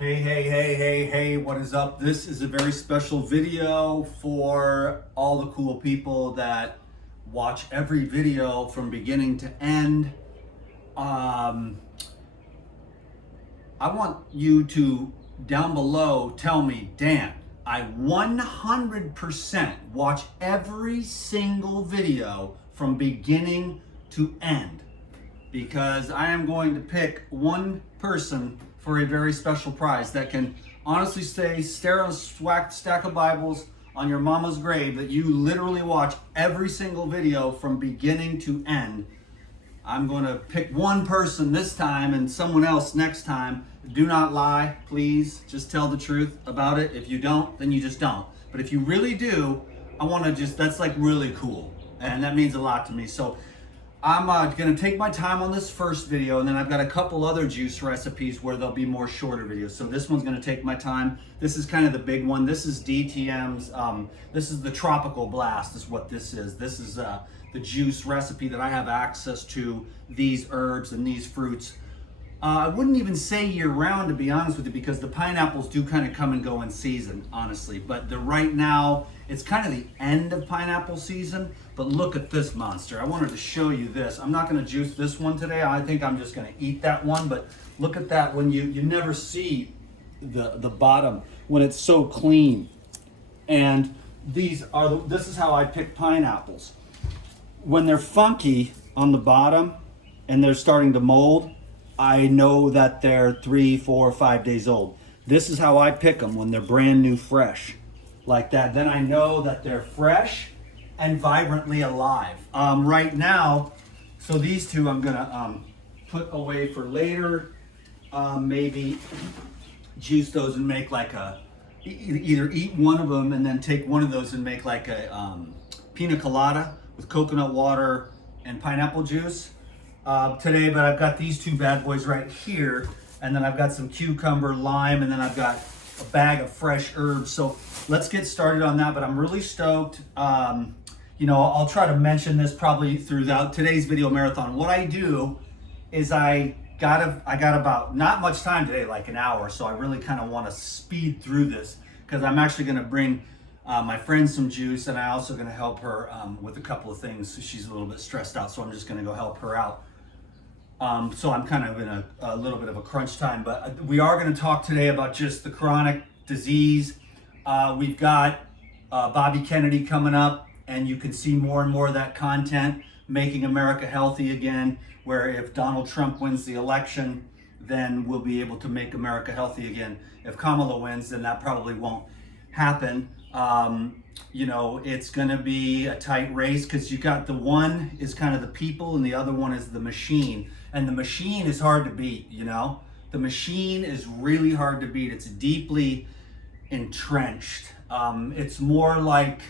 Hey, what is up? This is a very special video for all the cool people that watch every video from beginning to end. I want you to, down below, tell me, Dan, I 100% watch every single video from beginning to end, because I am going to pick one person for a very special prize that can honestly stare on a stack of Bibles on your mama's grave that you literally watch every single video from beginning to end. I'm going to pick one person this time and someone else next time. Do not lie, please. Just tell the truth about it. If you don't, then you just don't. But if you really do, that's like really cool. And that means a lot to me. So I'm going to take my time on this first video, and then I've got a couple other juice recipes where there'll be more shorter videos. So this one's going to take my time. This is kind of the big one. This is DTM's, this is the Tropical Blast is what this is. This is the juice recipe that I have access to, these herbs and these fruits. I wouldn't even say year round, to be honest with you, because the pineapples do kind of come and go in season, honestly. But right now, it's kind of the end of pineapple season. But look at this monster. I wanted to show you this. I'm not going to juice this one today. I think I'm just going to eat that one. But look at that. When you never see the bottom when it's so clean. And this is how I pick pineapples. When they're funky on the bottom and they're starting to mold, I know that they're 3, 4, 5 days old. This is how I pick them when they're brand new, fresh, like that. Then I know that they're fresh and vibrantly alive. Right now, so these two I'm gonna put away for later. Maybe juice those and make like either eat one of them and then take one of those and make like a pina colada with coconut water and pineapple juice. Today, but I've got these two bad boys right here, and then I've got some cucumber, lime, and then I've got a bag of fresh herbs. So let's get started on that, but I'm really stoked. I'll try to mention this probably throughout today's video marathon. What I do is I got about not much time today, like an hour, so I really kind of want to speed through this because I'm actually going to bring my friend some juice, and I also going to help her with a couple of things. She's a little bit stressed out, so I'm just going to go help her out. So I'm kind of in a little bit of a crunch time, but we are going to talk today about just the chronic disease. We've got Bobby Kennedy coming up, and you can see more and more of that content, Making America Healthy Again, where if Donald Trump wins the election, then we'll be able to make America healthy again. If Kamala wins, then that probably won't happen. It's going to be a tight race because you got the one is kind of the people and the other one is the machine. And the machine is hard to beat, The machine is really hard to beat. It's deeply entrenched. It's more like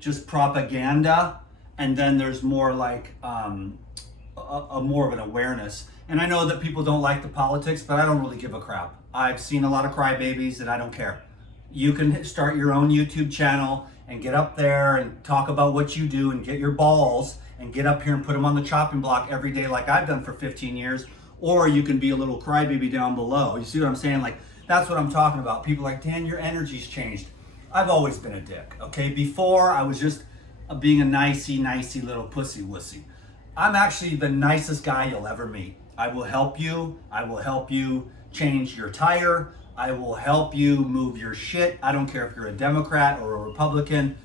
just propaganda, and then there's more like more of an awareness. And I know that people don't like the politics, but I don't really give a crap. I've seen a lot of crybabies and I don't care. You can start your own YouTube channel and get up there and talk about what you do and get your balls and get up here and put them on the chopping block every day like I've done for 15 years. Or you can be a little crybaby down below. You see what I'm saying? Like, that's what I'm talking about. People are like, Dan, your energy's changed. I've always been a dick, okay? Before, I was just being a nicey little pussy wussy. I'm actually the nicest guy you'll ever meet. I will help you. I will help you change your tire. I will help you move your shit. I don't care if you're a Democrat or a Republican.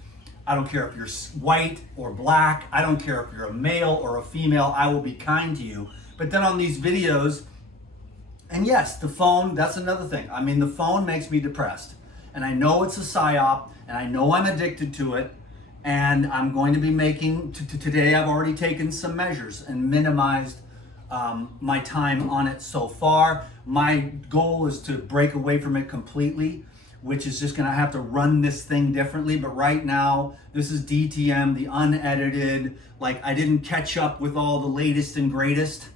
I don't care if you're white or black. I don't care if you're a male or a female. I will be kind to you. But then on these videos, and yes, the phone, that's another thing. I mean, the phone makes me depressed. And I know it's a psyop, and I know I'm addicted to it. And I'm going to be making, today I've already taken some measures and minimized my time on it so far. My goal is to break away from it completely, which is just gonna have to run this thing differently. But right now, this is DTM, the unedited, like I didn't catch up with all the latest and greatest.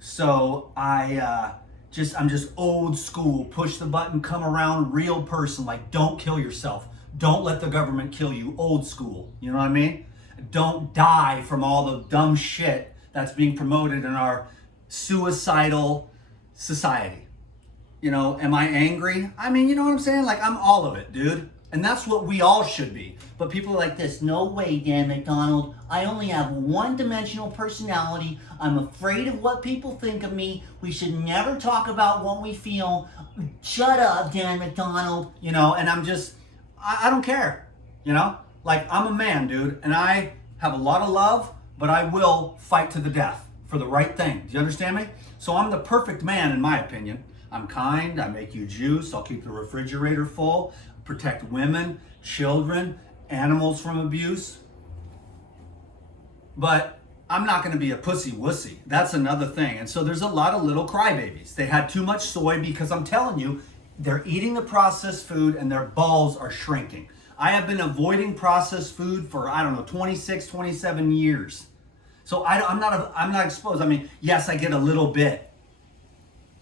So I'm just old school, push the button, come around, real person, like don't kill yourself. Don't let the government kill you, old school, you know what I mean? Don't die from all the dumb shit that's being promoted in our suicidal society. am I angry? I mean, you know what I'm saying? Like, I'm all of it, dude. And that's what we all should be. But people are like this, no way, Dan McDonald. I only have one-dimensional personality. I'm afraid of what people think of me. We should never talk about what we feel. Shut up, Dan McDonald. And I'm just, I don't care. Like, I'm a man, dude. And I have a lot of love, but I will fight to the death for the right thing. Do you understand me? So I'm the perfect man, in my opinion. I'm kind. I make you juice. I'll keep the refrigerator full. Protect women, children, animals from abuse. But I'm not going to be a pussy wussy. That's another thing. And so there's a lot of little crybabies. They had too much soy because I'm telling you, they're eating the processed food and their balls are shrinking. I have been avoiding processed food for, 26, 27 years. So I'm not exposed. I mean, yes, I get a little bit,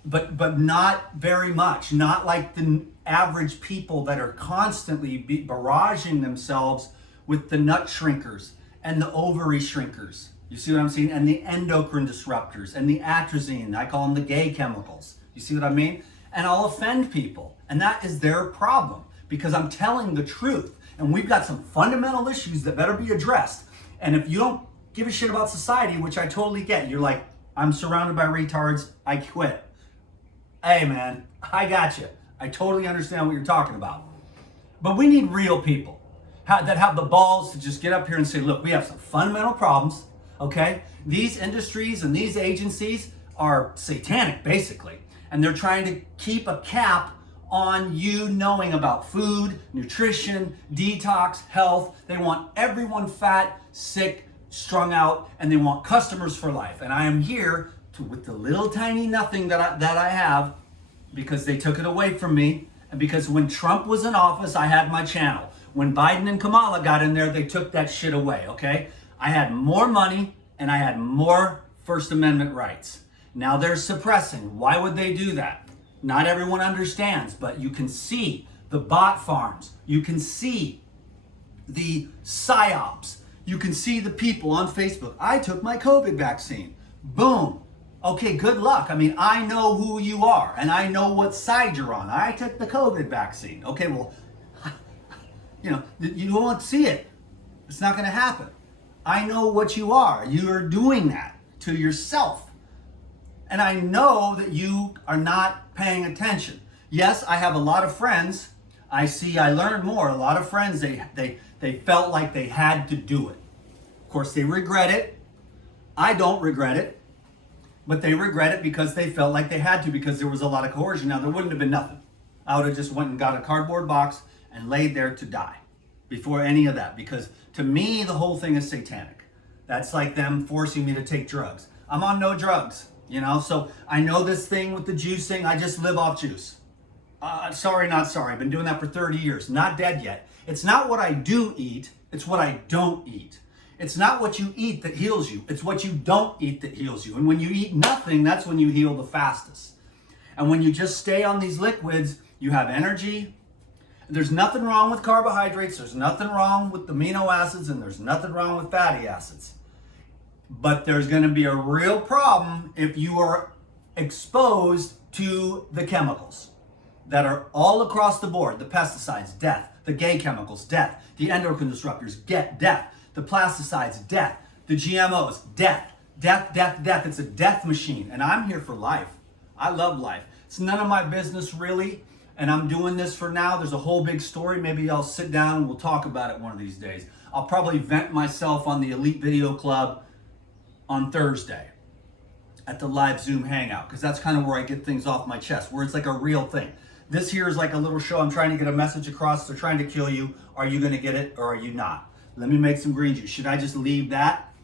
but not very much. Not like the average people that are constantly barraging themselves with the nut shrinkers and the ovary shrinkers. You see what I'm saying? And the endocrine disruptors and the atrazine. I call them the gay chemicals. You see what I mean? And I'll offend people. And that is their problem because I'm telling the truth. And we've got some fundamental issues that better be addressed. And if you don't give a shit about society, which I totally get, you're like, I'm surrounded by retards, I quit. Hey man, I got you. I totally understand what you're talking about. But we need real people that have the balls to just get up here and say, look, we have some fundamental problems, okay? These industries and these agencies are satanic, basically. And they're trying to keep a cap on you knowing about food, nutrition, detox, health. They want everyone fat, sick, strung out, and they want customers for life. And I am here with the little tiny nothing that I have, because they took it away from me, and because when Trump was in office, I had my channel. When Biden and Kamala got in there, they took that shit away, okay? I had more money, and I had more First Amendment rights. Now they're suppressing. Why would they do that? Not everyone understands, but you can see the bot farms. You can see the psyops. You can see the people on Facebook. I took my COVID vaccine. Boom. Okay, good luck. I mean, I know who you are, and I know what side you're on. I took the COVID vaccine. Okay, well, you won't see it. It's not going to happen. I know what you are. You are doing that to yourself. And I know that you are not paying attention. Yes, I have a lot of friends. I learned more. A lot of friends, they felt like they had to do it. Of course, they regret it. I don't regret it. But they regret it because they felt like they had to, because there was a lot of coercion. Now, there wouldn't have been nothing. I would have just went and got a cardboard box and laid there to die before any of that. Because to me, the whole thing is satanic. That's like them forcing me to take drugs. I'm on no drugs, So I know this thing with the juicing. I just live off juice. Sorry, not sorry. I've been doing that for 30 years. Not dead yet. It's not what I do eat. It's what I don't eat. It's not what you eat that heals you. It's what you don't eat that heals you. And when you eat nothing, that's when you heal the fastest. And when you just stay on these liquids, you have energy. There's nothing wrong with carbohydrates. There's nothing wrong with amino acids. And there's nothing wrong with fatty acids. But there's going to be a real problem if you are exposed to the chemicals that are all across the board. The pesticides, death. The gay chemicals, death. The endocrine disruptors, death. The plasticides, death. The GMOs, death. Death, death, death. It's a death machine. And I'm here for life. I love life. It's none of my business, really. And I'm doing this for now. There's a whole big story. Maybe I'll sit down and we'll talk about it one of these days. I'll probably vent myself on the Elite Video Club on Thursday at the live Zoom hangout, because that's kind of where I get things off my chest, where it's like a real thing. This here is like a little show. I'm trying to get a message across. They're trying to kill you. Are you going to get it or are you not? Let me make some green juice. Should I just leave that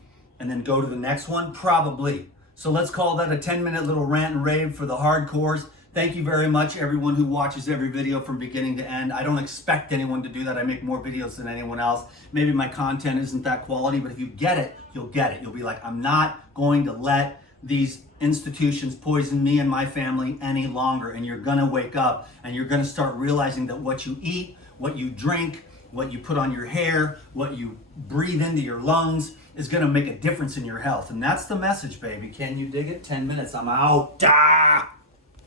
and then go to the next one? Probably. So let's call that a 10-minute little rant and rave for the hardcores. Thank you very much, everyone who watches every video from beginning to end. I don't expect anyone to do that. I make more videos than anyone else. Maybe my content isn't that quality, but if you get it, you'll get it. You'll be like, I'm not going to let these institutions poison me and my family any longer. And you're going to wake up and you're going to start realizing that what you eat, what you drink, what you put on your hair, what you breathe into your lungs is going to make a difference in your health. And that's the message, baby. Can you dig it? 10 minutes. I'm out. Ah!